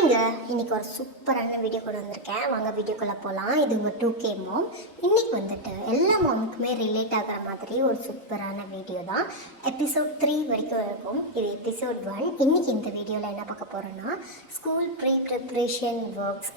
ஹாய்ங்க, இன்றைக்கி ஒரு சூப்பரான வீடியோ கொண்டு வந்திருக்கேன். வாங்க வீடியோக்குள்ளே போகலாம். இது உங்கள் 2K மாம். இன்றைக்கி வந்துட்டு எல்லா மாமுக்குமே ரிலேட் ஆகிற மாதிரி ஒரு சூப்பரான வீடியோ தான். எபிசோட் 3 வரைக்கும் இருக்கும். இது எபிசோட் 1. இன்றைக்கி இந்த வீடியோவில் என்ன பார்க்க போகிறோன்னா, ஸ்கூல் ப்ரிப்ரேஷன் ஒர்க்ஸ்.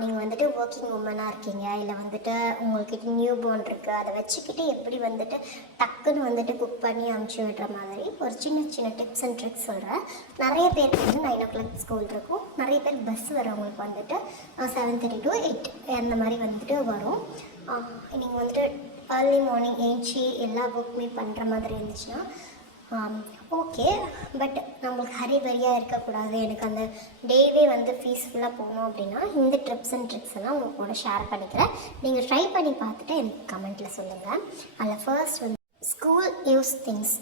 நீங்கள் வந்துட்டு ஒர்க்கிங் உமனாக இருக்கீங்க, இல்லை வந்துட்டு உங்கள்கிட்ட நியூ பார்ன் இருக்குது, அதை வச்சுக்கிட்டு எப்படி வந்துட்டு டக்குன்னு வந்துட்டு குக் பண்ணி அமுச்சு விடுற மாதிரி ஒரு சின்ன சின்ன டிப்ஸ் அண்ட் ட்ரிக்ஸ் சொல்கிறேன். நிறைய பேருக்கு வந்து 9 o'clock ஸ்கூல் இருக்கும். நிறைய பேர் பஸ் வரவங்களுக்கு வந்துட்டு 7:30 to 8 அந்த மாதிரி வந்துட்டு வரும். நீங்கள் வந்துட்டு ஏர்லி மார்னிங் ஏஞ்சி எல்லா ஒர்க்குமே பண்ணுற மாதிரி இருந்துச்சுன்னா ஓகே. பட் நம்மளுக்கு ஹரிபரியாக இருக்கக்கூடாது, எனக்கு அந்த டேவே வந்து பீஸ்ஃபுல்லாக போகணும் அப்படின்னா இந்த ட்ரிப்ஸ் அண்ட் ட்ரிக்ஸ் எல்லாம் உங்கள் கூட ஷேர் பண்ணிக்கிறேன். நீங்கள் ட்ரை பண்ணி பார்த்துட்டு எனக்கு கமெண்ட்டில் சொல்லுங்கள். அதில் ஃபர்ஸ்ட் வந்து ஸ்கூல் யூஸ் திங்ஸ்.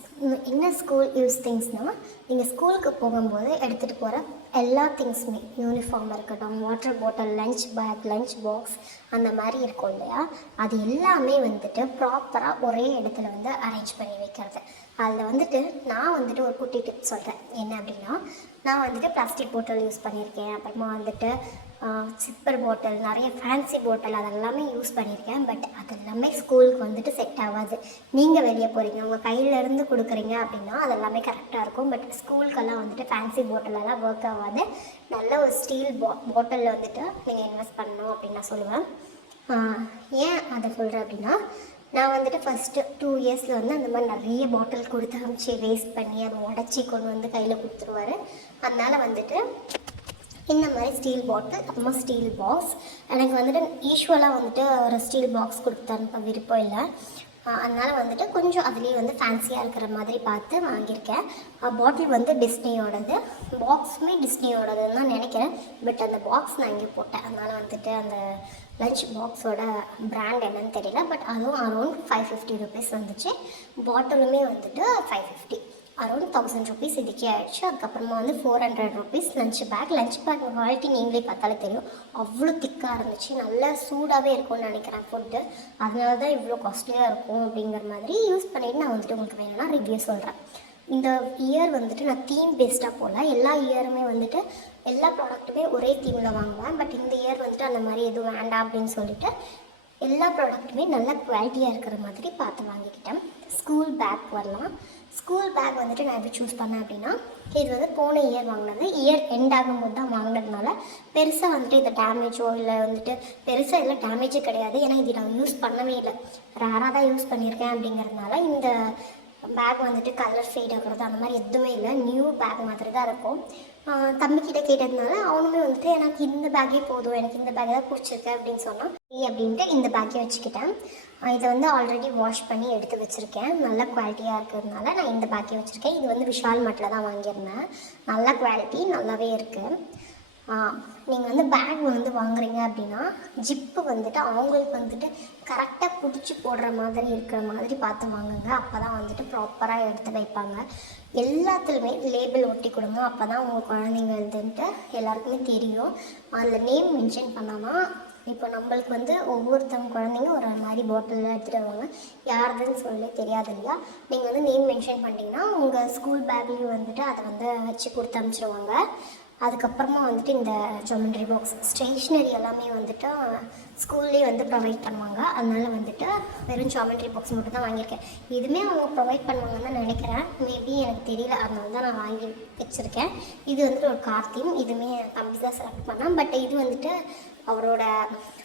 என்ன ஸ்கூல் யூஸ் திங்ஸ்னால், நீங்கள் ஸ்கூலுக்கு போகும்போது எடுத்துகிட்டு போகிற எல்லா திங்ஸுமே, யூனிஃபார்ம் இருக்கட்டும், water bottle, lunch bag, lunch box அந்த மாதிரி இருக்கும் இல்லையா, அது எல்லாமே வந்துட்டு ப்ராப்பராக ஒரே இடத்துல வந்து அரேஞ்ச் பண்ணி வைக்கிறது. அதில் வந்துட்டு நான் வந்துட்டு ஒரு குட்டி டிப் சொல்கிறேன். என்ன அப்படின்னா, நான் வந்துட்டு பிளாஸ்டிக் பாட்டில் யூஸ் பண்ணியிருக்கேன், அப்புறமா வந்துட்டு சிப்பர் பாட்டில், நிறைய ஃபேன்சி பாட்டில் அதெல்லாமே யூஸ் பண்ணியிருக்கேன். பட் அது எல்லாமே ஸ்கூலுக்கு வந்துட்டு செட் ஆகாது. நீங்கள் வெளியே போகிறீங்க, உங்கள் கையிலேருந்து கொடுக்குறீங்க அப்படின்னா அதெல்லாமே கரெக்டாக இருக்கும். பட் ஸ்கூலுக்கெல்லாம் வந்துட்டு ஃபேன்சி பாட்டிலெல்லாம் ஒர்க் ஆகாது. நல்ல ஒரு ஸ்டீல் பாட்டிலில் வந்துட்டு நீங்கள் இன்வெஸ்ட் பண்ணணும் அப்படின்னு நான் சொல்லுவேன். ஏன் அதை சொல்கிறேன் அப்படின்னா, நான் வந்துட்டு ஃபஸ்ட்டு 2 இயர்ஸில் வந்து அந்த மாதிரி நிறைய பாட்டில் கொடுத்து அமிச்சு வேஸ்ட் பண்ணி அதை உடச்சி கொண்டு வந்து கையில் கொடுத்துருவாரு. அதனால் வந்துட்டு இந்த மாதிரி ஸ்டீல் பாட்டில், அப்புறமா ஸ்டீல் பாக்ஸ். எனக்கு வந்துட்டு யூஸ்வலாக வந்துட்டு ஒரு ஸ்டீல் பாக்ஸ் கொடுத்து விருப்பம் இல்லை. அதனால் வந்துட்டு கொஞ்சம் அதுலேயே வந்து ஃபேன்சியாக இருக்கிற மாதிரி பார்த்து வாங்கியிருக்கேன். பாட்டில் வந்து டிஸ்னியோடது, பாக்ஸுமே டிஸ்னியோடதுன்னு தான் நினைக்கிறேன். பட் அந்த பாக்ஸ் நான் இங்கே போட்டேன். அதனால் வந்துட்டு அந்த லஞ்ச் பாக்ஸோட பிராண்ட் என்னன்னு தெரியல. பட் அதுவும் அரௌண்ட் 550 rupees வந்துச்சு. பாட்டிலுமே வந்துட்டு 550, அரௌண்ட் 1000 rupees இதுக்கே ஆகிடுச்சு. அதுக்கப்புறமா வந்து 400 rupees லஞ்ச் பேக் குவாலிட்டி நீங்களே பார்த்தாலே தெரியும், அவ்வளோ திக்காக இருந்துச்சு. நல்லா சூடாகவே இருக்கும்னு நினைக்கிறேன் ஃபுட்டு. அதனால தான் இவ்வளோ காஸ்ட்லியாக இருக்கும் அப்படிங்கிற மாதிரி யூஸ் பண்ணிவிட்டு நான் வந்துட்டு உங்களுக்கு வேணும்னா ரிவ்யூ சொல்கிறேன். இந்த இயர் வந்துட்டு நான் தீம் பேஸ்டாக போகல. எல்லா இயருமே வந்துட்டு எல்லா ப்ராடக்ட்டுமே ஒரே தீமில் வாங்குவேன். பட் இந்த இயர் வந்துட்டு அந்த மாதிரி எதுவும் வேண்டாம் அப்படின்னு சொல்லிட்டு எல்லா ப்ராடக்ட்டுமே நல்ல குவாலிட்டியாக இருக்கிற மாதிரி பார்த்து வாங்கிக்கிட்டேன். ஸ்கூல் பேக் வரலாம். ஸ்கூல் பேக் வந்துட்டு நான் எப்படி சூஸ் பண்ணேன் அப்படின்னா, இது வந்து போன இயர் வாங்கினது. இயர் எண்ட் ஆகும்போது தான் வாங்கினதுனால பெருசாக வந்துட்டு இந்த டேமேஜோ இல்லை வந்துட்டு பெருசாக இல்லை, டேமேஜே கிடையாது. ஏன்னா இது நான் யூஸ் பண்ணவே இல்லை, ரேராக தான் யூஸ் பண்ணியிருக்கேன். அப்படிங்கிறதுனால இந்த பேக் வந்துட்டு கலர் ஃபேட் ஆகிறது அந்த மாதிரி எதுவுமே இல்லை, நியூ பேக் மாதிரி தான் இருக்கும். தம்பிக்கிட்ட கேட்டதுனால அவனுமே வந்துட்டு எனக்கு இந்த பேக்கே போதும், எனக்கு இந்த பேக் தான் பிடிச்சிருக்கு அப்படின்னு சொன்னான். அப்படின்ட்டு இந்த பேக்கே வச்சுக்கிட்டேன். இதை வந்து ஆல்ரெடி வாஷ் பண்ணி எடுத்து வச்சுருக்கேன். நல்ல குவாலிட்டியாக இருக்கிறதுனால நான் இந்த பேக்கே வச்சுருக்கேன். இது வந்து விஷால் மட்டில் தான் வாங்கியிருந்தேன். நல்ல குவாலிட்டி, நல்லாவே இருக்குது. நீங்கள் வந்து பேக் வந்து வாங்குறீங்க அப்படின்னா ஜிப்பு வந்துட்டு அவங்களுக்கு வந்துட்டு கரெக்டாக பிடிச்சி போடுற மாதிரி இருக்கிற மாதிரி பார்த்து வாங்குங்க. அப்போ தான் வந்துட்டு ப்ராப்பராக எடுத்து வைப்பாங்க. எல்லாத்துலேயுமே லேபிள் ஒட்டி கொடுங்க. அப்போ தான் உங்கள் குழந்தைங்க வந்துட்டு எல்லாருக்குமே தெரியும். அதில் நேம் மென்ஷன் பண்ணாமல், இப்போ நம்மளுக்கு வந்து ஒவ்வொருத்தவங்க குழந்தைங்க ஒரு மாதிரி பாட்டிலில் எடுத்துகிட்டு வருவாங்க, யாருதுன்னு சொல்லி தெரியாது இல்லையா. நீங்கள் வந்து நேம் மென்ஷன் பண்ணிங்கன்னா உங்கள் ஸ்கூல் பேக்லேயும் வந்துட்டு அதை வந்து வச்சு கொடுத்து அனுப்பிச்சிடுவாங்க. அதுக்கப்புறமா வந்துட்டு இந்த ஜாமெண்ட்ரி பாக்ஸ், ஸ்டேஷ்னரி எல்லாமே வந்துட்டு ஸ்கூல்லேயே வந்து ப்ரொவைட் பண்ணுவாங்க. அதனால் வந்துட்டு வெறும் ஜாமெண்ட்ரி பாக்ஸ் மட்டும் தான் வாங்கியிருக்கேன். இதுவுமே அவங்க ப்ரொவைட் பண்ணுவாங்கன்னு தான் நினைக்கிறேன், மேபி எனக்கு தெரியல. அதனால தான் நான் வாங்கி வச்சுருக்கேன். இது வந்துட்டு ஒரு கார் தீம், இதுவுமே தம்பி தான் செலக்ட் பண்ணேன். பட் இது வந்துட்டு அவரோட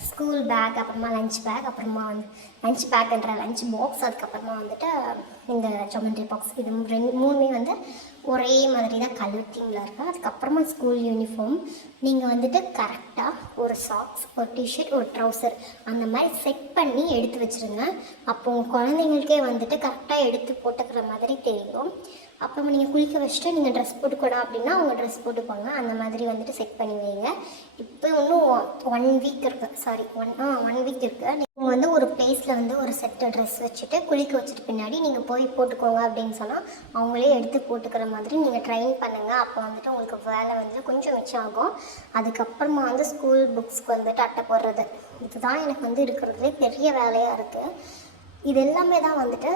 ஸ்கூல் பேக், அப்புறமா லஞ்ச் பேக், அப்புறமா வந்து லஞ்ச் பேக்குன்ற லஞ்ச் பாக்ஸ், அதுக்கப்புறமா வந்துட்டு இந்த ஜாமெண்ட்ரி பாக்ஸ், இது மூணுமே வந்து ஒரே மாதிரி தான் கலர் தீமில் இருக்குது. அதுக்கப்புறமா ஸ்கூல் யூனிஃபார்ம் நீங்கள் வந்துட்டு கரெக்டாக ஒரு சாக்ஸ், ஒரு டிஷர்ட், ஒரு ட்ரௌசர் அந்த மாதிரி செட் பண்ணி எடுத்து வச்சுருங்க. அப்போ உங்கள் குழந்தைங்களுக்கே வந்துட்டு கரெக்டாக எடுத்து போட்டுக்கிற மாதிரி தெரியும். அப்போ நீங்கள் குளிக்க வச்சுட்டு நீங்கள் ட்ரெஸ் போட்டுக்கூடா அப்படின்னா அவங்க ட்ரெஸ் போட்டுக்கோங்க. அந்த மாதிரி வந்துட்டு செட் பண்ணி வைங்க. இப்போ இன்னும் 1 வீக் இருக்குது, சாரி 1 வீக் இருக்குது. நீங்கள் வந்து ஒரு பிளேஸில் வந்து ஒரு செட்டு ட்ரெஸ் வச்சுட்டு குளிக்க வச்சுட்டு பின்னாடி நீங்கள் போய் போட்டுக்கோங்க அப்படின்னு சொன்னால் அவங்களே எடுத்து போட்டுக்கிற மாதிரி நீங்கள் ட்ரைன் பண்ணுங்கள். அப்போ வந்துட்டு உங்களுக்கு வேலை வந்து கொஞ்சம் மிச்சம் ஆகும். அதுக்கப்புறமா வந்து ஸ்கூல் புக்ஸ்க்கு வந்துட்டு அட்டை போடுறது, இதுதான் எனக்கு வந்து இருக்கிறதுலே பெரிய வேலையாக இருக்குது. இது எல்லாமே தான் வந்துட்டு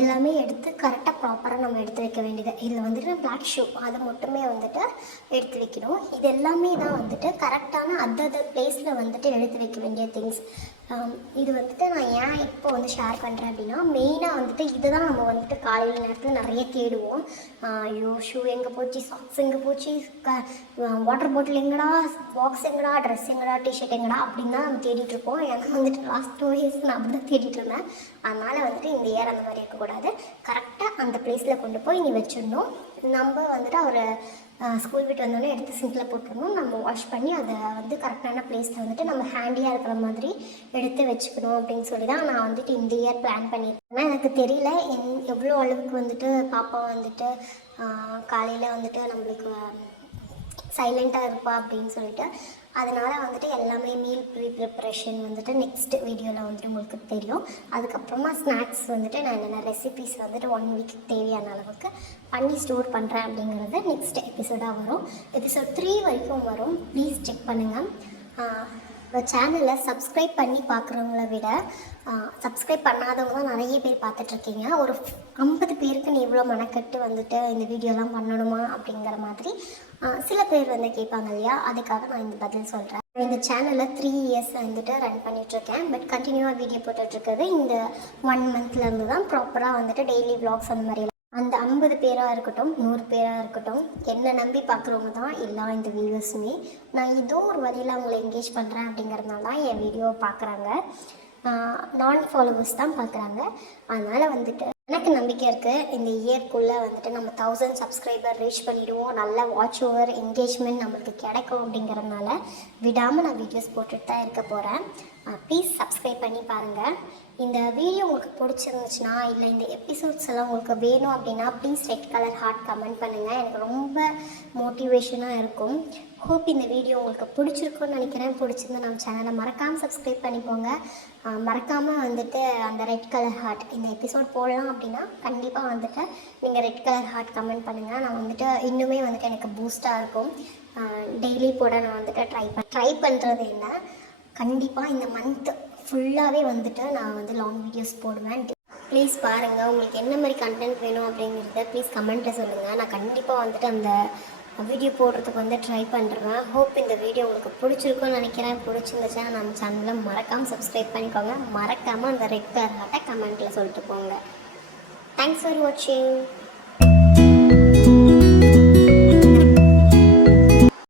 எல்லாமே எடுத்து கரெக்டாக ப்ராப்பராக நம்ம எடுத்து வைக்க வேண்டியது. இதில் வந்துட்டு பிளாக் ஷூ அதை மட்டுமே வந்துட்டு எடுத்து வைக்கணும். இது எல்லாமே தான் வந்துட்டு கரெக்டான அந்தந்த பிளேஸில் வந்துட்டு எடுத்து வைக்க வேண்டிய திங்ஸ். இது வந்துட்டு நான் ஏன் இப்போ வந்து ஷேர் பண்ணுறேன் அப்படின்னா, மெயினாக வந்துட்டு இதுதான் நம்ம வந்துட்டு காலையில் நேரத்தில் நிறைய தேடுவோம். ஐயோ ஷூ எங்கே போச்சு, சாக்ஸ் எங்கே போச்சு, வாட்டர் பாட்டில் எங்கடா, பாக்ஸ் எங்கடா, ட்ரெஸ் எங்கடா, டிஷர்ட் எங்கடா அப்படின்னு தான் நம்ம தேடிட்டுருப்போம். எனக்கு வந்துட்டு லாஸ்ட் 2 இயர்ஸ் நான் அப்படி தான் தேடிட்டு இருந்தேன். அதனால் வந்துட்டு இந்த இயர் அந்த மாதிரி இருக்கக்கூடாது. கரெக்டாக அந்த பிளேஸில் கொண்டு போய் நீ வச்சிடணும். நம்ம வந்துட்டு ஒரு ஸ்கூல் விட்டு வந்தோடனே எடுத்து சிங்கில் போட்டுடணும். நம்ம வாஷ் பண்ணி அதை வந்து கரெக்டான பிளேஸில் வந்துட்டு நம்ம ஹேண்டியாக இருக்கிற மாதிரி எடுத்து வச்சுக்கணும் அப்படின்னு சொல்லி தான் நான் வந்துட்டு இந்த இயர் பிளான் பண்ணியிருக்கேன். எனக்கு தெரியல எவ்வளோ அளவுக்கு வந்துட்டு பாப்பா வந்துட்டு காலையில் வந்துட்டு நம்மளுக்கு சைலண்ட்டாக இருப்பா அப்படின்னு சொல்லிட்டு, அதனால் வந்துட்டு எல்லாமே மீல் ப்ரிப்ரேஷன் வந்துட்டு நெக்ஸ்ட் வீடியோவில் வந்துட்டு உங்களுக்கு தெரியும். அதுக்கப்புறமா ஸ்நாக்ஸ் வந்துட்டு நான் என்னென்ன ரெசிபீஸ் வந்துட்டு 1 வீக்கு தேவையான அளவுக்கு பண்ணி ஸ்டோர் பண்ணுறேன் அப்படிங்கிறது நெக்ஸ்ட் எபிசோடாக வரும். எபிசோட் 3 வரைக்கும் வரும். ப்ளீஸ் செக் பண்ணுங்கள். சேனலை சப்ஸ்கிரைப் பண்ணி பார்க்குறவங்கள விட சப்ஸ்கிரைப் பண்ணாதவங்க தான் நிறைய பேர் பார்த்துட்ருக்கீங்க. ஒரு 50 பேருக்கு நீ இவ்வளோ மெனக்கட்டு வந்துட்டு இந்த வீடியோலாம் பண்ணணுமா அப்படிங்கிற மாதிரி சில பேர் வந்து கேட்பாங்க இல்லையா, அதுக்காக நான் இந்த பதில் சொல்கிறேன். இந்த சேனலில் 3 இயர்ஸ் வந்துட்டு ரன் பண்ணிகிட்ருக்கேன். பட் கண்டினியூவாக வீடியோ போட்டுட்ருக்கிறது இந்த 1 மந்த்லேருந்து தான். ப்ராப்பராக வந்துட்டு டெய்லி விளாக்ஸ் அந்த மாதிரி அந்த 50 பேராக இருக்கட்டும், 100 பேராக இருக்கட்டும், என்னை நம்பி பார்க்குறவங்க தான் எல்லா இந்த வியூவர்ஸுமே. நான் ஏதோ ஒரு வழியில் அவங்களை என்கேஜ் பண்ணுறேன் அப்படிங்கிறதுனால தான் என் வீடியோவை பார்க்குறாங்க. நான் ஃபாலோவர்ஸ் தான் பார்க்குறாங்க. அதனால் வந்துட்டு எனக்கு நம்பிக்கை இருக்குது இந்த இயர்க்குள்ளே வந்துட்டு நம்ம 1000 சப்ஸ்கிரைபர் ரீச் பண்ணிவிடுவோம். நல்ல வாட்ச் ஓவர் என்கேஜ்மெண்ட் நம்மளுக்கு கிடைக்கும். அப்படிங்கிறதுனால விடாமல் நான் வீடியோஸ் போட்டுட்டு தான் இருக்க போகிறேன். ப்ளீஸ் சப்ஸ்கிரைப் பண்ணி பாருங்கள். இந்த வீடியோ உங்களுக்கு பிடிச்சிருந்துச்சுன்னா, இல்லை இந்த எபிசோட்ஸ் எல்லாம் உங்களுக்கு வேணும் அப்படின்னா please red colour heart comment பண்ணுங்கள். எனக்கு ரொம்ப மோட்டிவேஷனாக இருக்கும். ஹோப் இந்த வீடியோ உங்களுக்கு பிடிச்சிருக்குன்னு நினைக்கிறேன். பிடிச்சிருந்து நம்ம சேனலை மறக்காமல் சப்ஸ்கிரைப் பண்ணிப்போங்க. மறக்காமல் வந்துட்டு அந்த ரெட் கலர் ஹார்ட் இந்த எபிசோட் போடலாம் அப்படின்னா கண்டிப்பாக வந்துட்டு நீங்கள் ரெட் கலர் ஹார்ட் கமெண்ட் பண்ணுங்கள். நான் வந்துட்டு இன்னுமே வந்துட்டு எனக்கு பூஸ்ட்டாக இருக்கும். டெய்லி போட நான் வந்துட்டு ட்ரை பண்ணுறது என்ன, கண்டிப்பாக இந்த மந்த் ஃபுல்லாகவே வந்துட்டு நான் வந்து லாங் வீடியோஸ் போடுவேன். ப்ளீஸ் பாருங்கள். உங்களுக்கு என்ன மாதிரி கண்டென்ட் வேணும் அப்படிங்கிறத ப்ளீஸ் கமெண்ட்டில் சொல்லுங்கள். நான் கண்டிப்பாக வந்துட்டு அந்த வீடியோ போடுறதுக்கு வந்து ட்ரை பண்ணுறேன். ஹோப் இந்த வீடியோ உங்களுக்கு பிடிச்சிருக்குன்னு நினைக்கிறேன். பிடிச்சிருந்துச்சுன்னா நம்ம சேனலில் மறக்காமல் சப்ஸ்கிரைப் பண்ணிக்கோங்க. மறக்காமல் அந்த ரெட் கலர் ஹார்ட்டை கமெண்ட்டில் சொல்லிட்டு போங்க. தேங்க்ஸ் ஃபார் வாட்சிங்.